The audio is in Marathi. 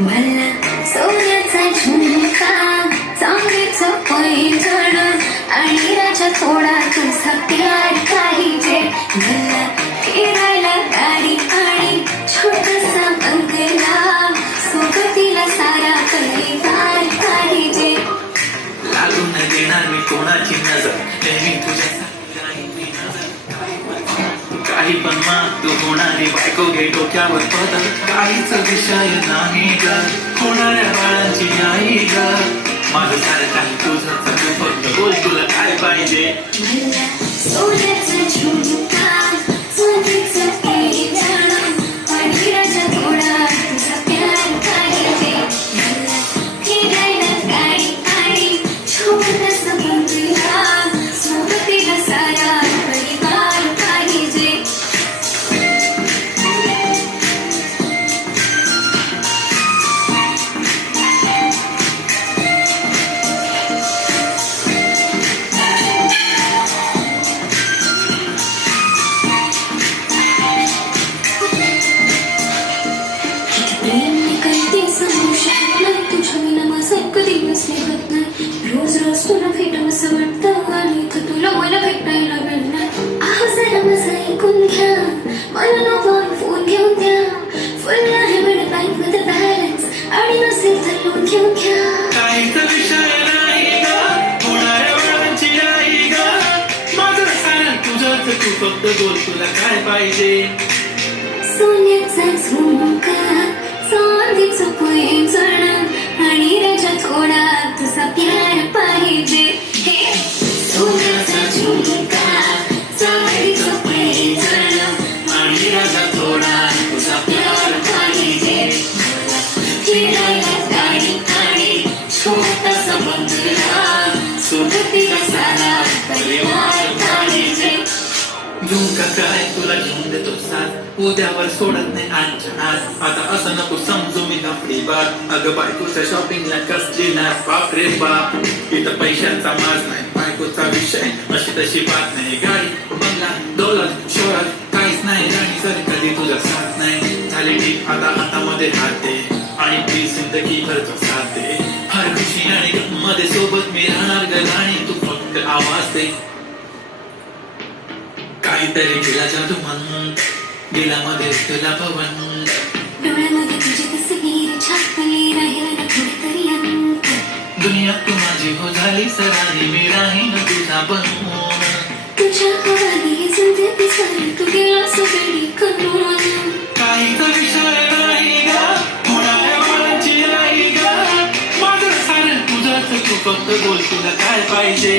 मला सोन्याचा झुमका चांदीचं पैंजण आणि राजा थोडा तुझा प्यार पाहिजे मला फिरायला गाडी आणि छोटासा बंगला सोबतीला सारा परिवार पाहिजे लागून देणार मी कोणाची नजर? नेहमी तुझ्या काही पण माग तू होणारी बायको घे डोक्यावर पदर. काहीच विषय नाही ग होणाऱ्या बाळांची आई ग. माझं सारं काही तुझं फक्त बोल तुला काय पाहिजे? रोज तुला भेटावं असं वाटतं आणि तुला मला भेटायला मिळणार. आहो जरा माझं ऐकून घ्या मला नको फोन घेऊन द्या फुल आहे मिळत बँकमध्ये बॅलन्स आणि नसेल तर लोन घेऊन घ्या. काहीच विषय नाही होणाऱ्या माझं तू फक्त बोल तुला काय पाहिजे? झुमका काय? तुला घेऊन देतो साथ. उद्यावर सोडत नाही आजच्या आज आता असं नको समजू मी नफडी बात. अगं बायकोच्या शॉपिंगला कसली ना बाप रे बाप. इथं पैशांचा माज नाही बायकोचा विषय अशी तशी बात नाही. गाडी बंगला दौलत शोहरत काहीच नाही. राणी सर कधी तुझा साथ नाही झाली ठीक आता हातामध्ये राहते आणि ती जिंदगी भरतो साथ दे. हर खुशी आणि मध्ये सोबत काहीतरी केला जादू मन दिलामध्ये तुला पवन. डोळ्यामध्ये तुझी तस्वीर छापली राहिला ना कुठेतरी अंत. दुनिया तू माझी हो झाली सरानी मी राहीन तुझा तुझ्या हवाली जिंदगी सारी तू गेला सगळी करून काहीच विषय नाही ग होणाऱ्या ग. माझं सारं तुझंच तू फक्त बोल तुला काय पाहिजे?